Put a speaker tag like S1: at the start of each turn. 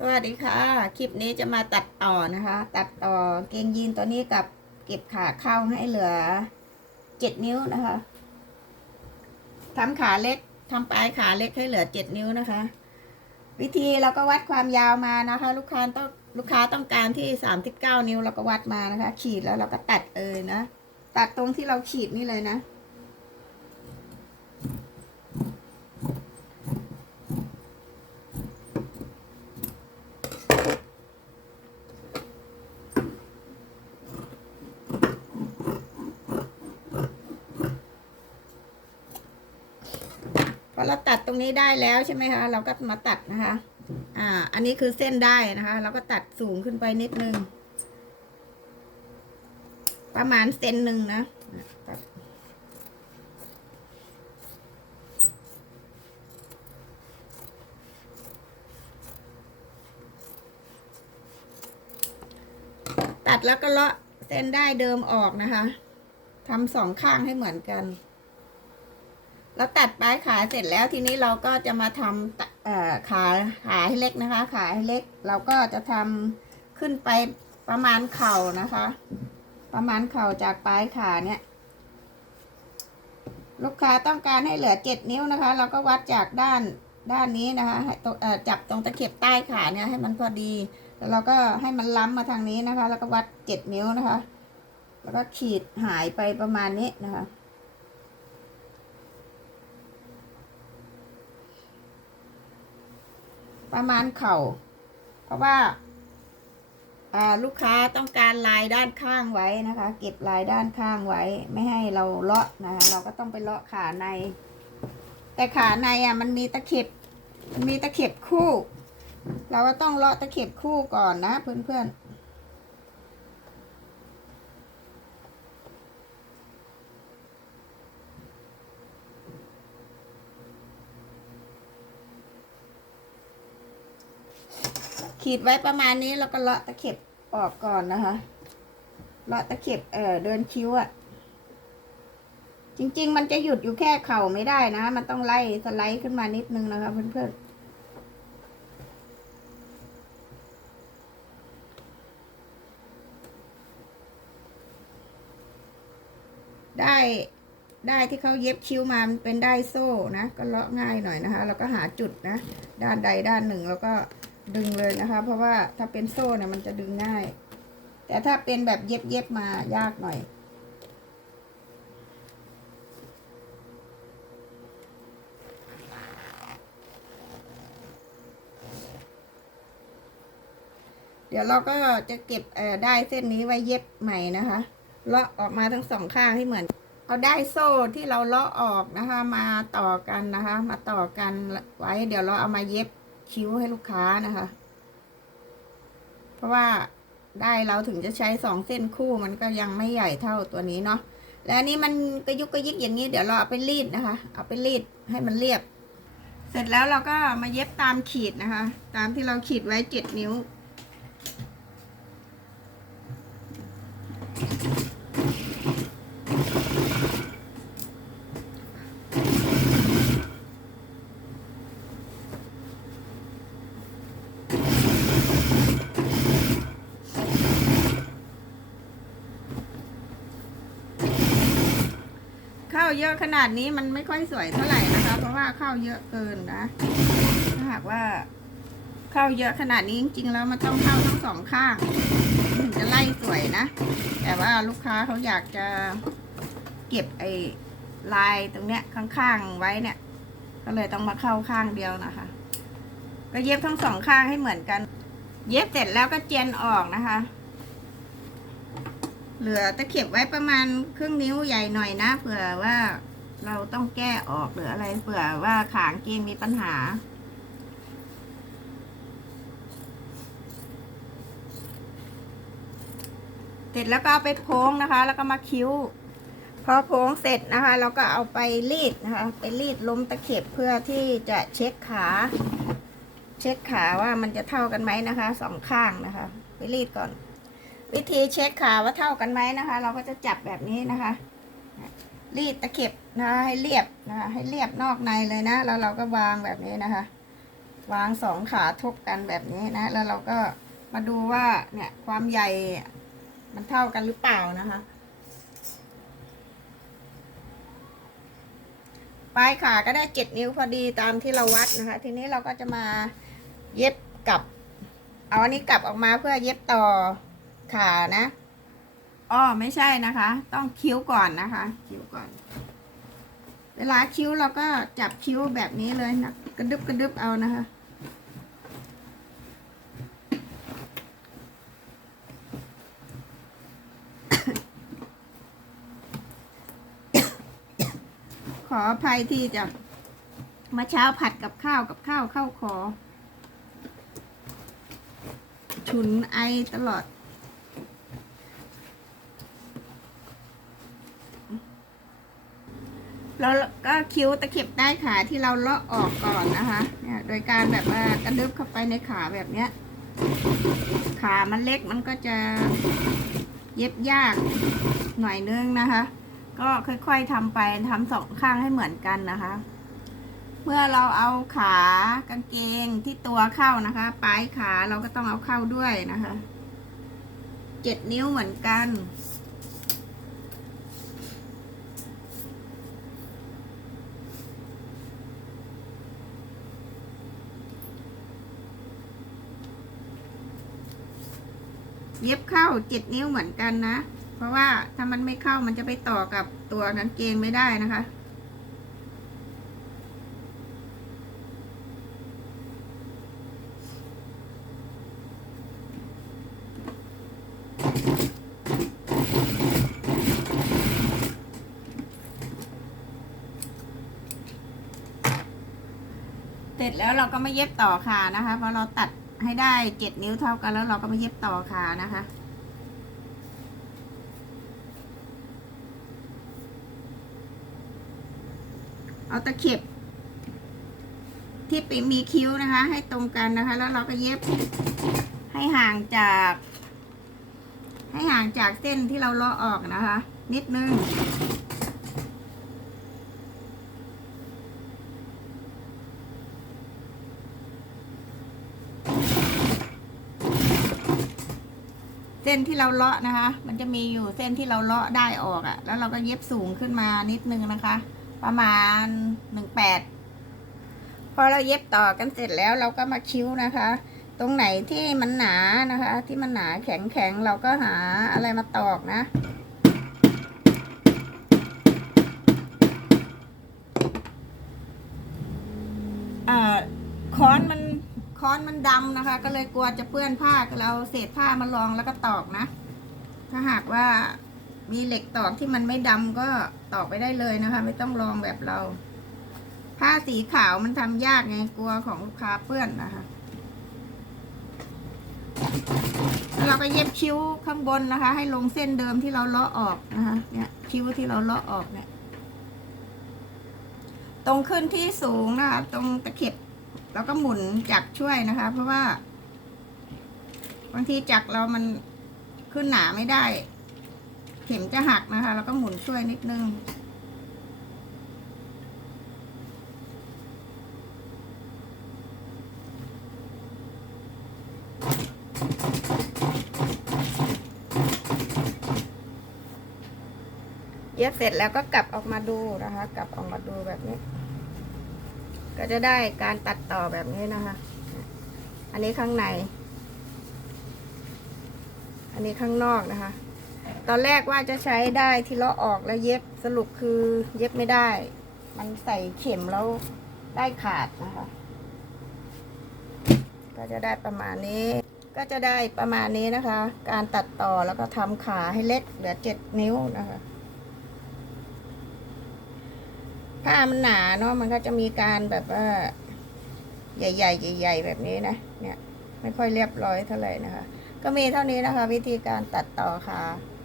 S1: สวัสดีค่ะ คลิปนี้จะมาตัดต่อนะคะ ตัดต่อเกงยีนตัวนี้กับเก็บขาเข้าให้เหลือเจ็ดนิ้วนะคะทำขาเล็กทำปลายขาเล็กให้เหลือเจ็ดนิ้วนะคะ วิธีเราก็วัดความยาวมานะคะ ลูกค้าต้องลูกค้าต้องการที่สามสิบเก้านิ้วเราก็วัดมานะคะ ขีดแล้วเราก็ตัดเอยนะ ตัดตรงที่เราขีดนี่เลยนะ พอเราตัดตรงนี้ได้แล้วใช่ไหมคะ เราก็มาตัดนะคะ อ่า อันนี้คือเส้นได้นะคะ เราก็ตัดสูงขึ้นไปนิดนึง ประมาณเซนหนึ่งนะตัดแล้วก็เลาะเส้นได้เดิมออกนะคะทำสองข้างให้เหมือนกัน เราตัดปลายขาเสร็จแล้วทีนี้เราก็จะมาทำเอ่อขาขาให้เล็กนะคะ ขาให้เล็ก เราก็จะทำขึ้นไปประมาณเข่านะคะ ประมาณเข่าจากปลายขาเนี่ย ลูกค้าต้องการให้เหลือเจ็ดนิ้วนะคะ เราก็วัดจากด้านด้านนี้นะคะเอ่อจับตรงตะเข็บใต้ขาเนี่ยให้มันพอดี แล้วเราก็ให้มันล้ำมาทางนี้นะคะ แล้วก็วัดเจ็ดนิ้วนะคะ แล้วก็ขีดหายไปประมาณนี้นะคะ ประมาณเข่า เพราะว่าลูกค้าต้องการลายด้านข้างไว้นะคะ เก็บลายด้านข้างไว้ ไม่ให้เราเลาะนะคะ เราก็ต้องไปเลาะขาใน แต่ขาในอะมันมีตะเข็บมันมีตะเข็บคู่ เราก็ต้องเลาะตะเข็บคู่ก่อนนะเพื่อนๆ ขีดไว้ประมาณนี้แล้วก็เลาะตะเข็บออกก่อนนะคะ เลาะตะเข็บเออเดินคิ้วอะจริง ๆ มันจะหยุดอยู่แค่เข่าไม่ได้นะ มันต้องไล่สไลด์ขึ้นมานิดนึงนะคะเพื่อนๆได้ได้ที่เขาเย็บคิ้วมามันเป็นได้โซ่นะ ก็เลาะง่ายหน่อยนะคะ แล้วก็หาจุดนะ ด้านใดด้านหนึ่งแล้วก็ ดึงเลยนะคะ เพราะว่าถ้าเป็นโซ่เนี่ยมันจะดึงง่าย แต่ถ้าเป็นแบบเย็บเย็บมายากหน่อย เดี๋ยวเราก็จะเก็บเออได้เส้นนี้ไว้เย็บใหม่นะคะเลาะออกมาทั้งสองข้างให้เหมือน เอาได้โซ่ที่เราเลาะออกนะคะ มาต่อกันนะคะ มาต่อกันไว้ เดี๋ยวเราเอามาเย็บ คิ้วให้ลูกค้านะคะ เพราะว่าได้เราถึงจะใช้สองเส้นคู่มันก็ยังไม่ใหญ่เท่าตัวนี้เนาะและนี้มันกระยุกกระยิกอย่างนี้เดี๋ยวเราเอาไปรีดนะคะ เอาไปรีดให้มันเรียบ เสร็จแล้วเราก็มาเย็บตามขีดนะคะ ตามที่เราขีดไว้เจ็ดนิ้ว เยอะขนาดนี้มันไม่ค่อยสวยเท่าไหร่นะคะ เพราะว่าข้าวเยอะเกินนะถ้าหากว่าข้าวเยอะขนาดนี้จริงๆแล้วมันต้องเข้าทั้งสองข้างถึงจะไล่สวยนะ แต่ว่าลูกค้าเขาอยากจะเก็บไอ้ลายตรงเนี้ยข้างๆไว้เนี่ย ก็เลยต้องมาเข้าข้างเดียวนะคะ ก็เย็บทั้งสองข้างให้เหมือนกัน เย็บเสร็จแล้วก็เจียนออกนะคะ เหลือตะเข็บไว้ประมาณครึ่งนิ้วใหญ่หน่อยนะเผื่อว่าเราต้องแก้ออกหรืออะไรเผื่อว่าขางเกงมีปัญหา เสร็จแล้วก็เอาไปโพ้งนะคะ แล้วก็มาคิ้ว พอโพ้งเสร็จนะคะ เราก็เอาไปรีดนะคะ ไปรีดล้มตะเข็บเพื่อที่จะเช็คขา เช็คขาว่ามันจะเท่ากันไหมนะคะสองข้างนะคะ ไปรีดก่อน วิธีเช็คขาว่าเท่ากันไหมนะคะ เราก็จะจับแบบนี้นะคะ รีดตะเข็บนะคะให้เรียบนะคะให้เรียบนอกในเลยนะ แล้วเราก็วางแบบนี้นะคะ วางสองขาทบกันแบบนี้นะ แล้วเราก็มาดูว่าเนี่ยความใหญ่มันเท่ากันหรือเปล่านะคะปลายขาก็ได้เจ็ดนิ้วพอดีตามที่เราวัดนะคะ ทีนี้เราก็จะมาเย็บกลับ เอาอันนี้กลับออกมาเพื่อเย็บต่อ ขานะอ้อไม่ใช่นะคะ ต้องคิ้วก่อนนะคะ คิ้วก่อน เวลาคิ้วเราก็จับคิ้วแบบนี้เลยนะกระดึบกระดึบเอานะคะขออภัยที่จะมาเช้าผัดกับข้าวกับข้าวเข้าคอฉุนไอตลอด แล้วก็คิ้วตะเข็บใต้ขาที่เราเลาะออกก่อนนะคะเนี่ยโดยการแบบว่ากระดึบเข้าไปในขาแบบเนี้ย ขามันเล็กมันก็จะเย็บยากหน่อยนึงนะคะ ก็ค่อยๆทำไปทำสองข้างให้เหมือนกันนะคะเมื่อเราเอาขากางเกงที่ตัวเข้านะคะ ปลายขาเราก็ต้องเอาเข้าด้วยนะคะ เจ็ดนิ้วเหมือนกัน เย็บเข้าเจ็ดนิ้วเหมือนกันนะ เพราะว่าถ้ามันไม่เข้ามันจะไปต่อกับตัวกางเกงไม่ได้นะคะเสร็จแล้วเราก็ไมาเย็บต่อขานะคะ เพราะเราตัด ให้ได้เจ็ดนิ้วเท่ากันแล้วเราก็มาเย็บต่อขานะคะเอาตะเข็บ ที่ปีมีคิ้วนะคะ ให้ตรงกันนะคะ แล้วเราก็เย็บให้ห่างจาก ให้ห่างจากเส้นที่เราเลาะออกนะคะ นิดนึง เส้นที่เราเลาะนะคะ มันจะมีอยู่เส้นที่เราเลาะได้ออกอะ่ะ แล้วเราก็เย็บสูงขึ้นมานิดนึงนะคะ ประมาณหนึ่งแปดพอเราเย็บต่อกันเสร็จแล้วเราก็มาคิ้วนะคะ ตรงไหนที่มันหนานะคะ ที่มันหนาแข็งแข็งๆเราก็หาอะไรมาตอกนะ อ่าค้อนมัน ค้อนมันดำนะคะ ก็เลยกลัวจะเปื้อนผ้าก็เลยเอาเศษผ้ามารองแล้วก็ตอกนะ ถ้าหากว่ามีเหล็กตอกที่มันไม่ดำก็ตอกไปได้เลยนะคะ ไม่ต้องลองแบบเรา ผ้าสีขาวมันทำยากไงกลัวของลูกค้าเปื้อนนะคะแล้วเราก็เย็บคิ้วข้างบนนะคะ ให้ลงเส้นเดิมที่เราเลาะออกนะคะเนี่ยคิ้วที่เราเลาะออกเนี่ยตรงขึ้นที่สูงนะคะ ตรงตะเข็บ เราก็หมุนจักรช่วยนะคะ เพราะว่า บางทีจักรเรามันขึ้นหนาไม่ได้ เข็มจะหักนะคะเราก็หมุนช่วยนิดนึงเย็บเสร็จแล้วก็กลับออกมาดูนะคะ กลับออกมาดูแบบนี้ ก็จะได้การตัดต่อแบบนี้นะคะ อันนี้ข้างใน อันนี้ข้างนอกนะคะ ตอนแรกว่าจะใช้ได้ที่เลาะออกแล้วเย็บสรุปคือเย็บไม่ได้ มันใส่เข็มแล้วได้ขาดนะคะ ก็จะได้ประมาณนี้ ก็จะได้ประมาณนี้นะคะ การตัดต่อแล้วก็ทำขาให้เล็กเหลือเจ็ดนิ้วนะคะ ผ้ามันหนาเนาะมันก็จะมีการแบบว่า ใหญ่ๆใหญ่ ๆ แบบนี้นะ เนี่ย ไม่ค่อยเรียบร้อยเท่าไหร่นะคะ ก็มีเท่านี้นะคะ วิธีการตัดต่อค่ะ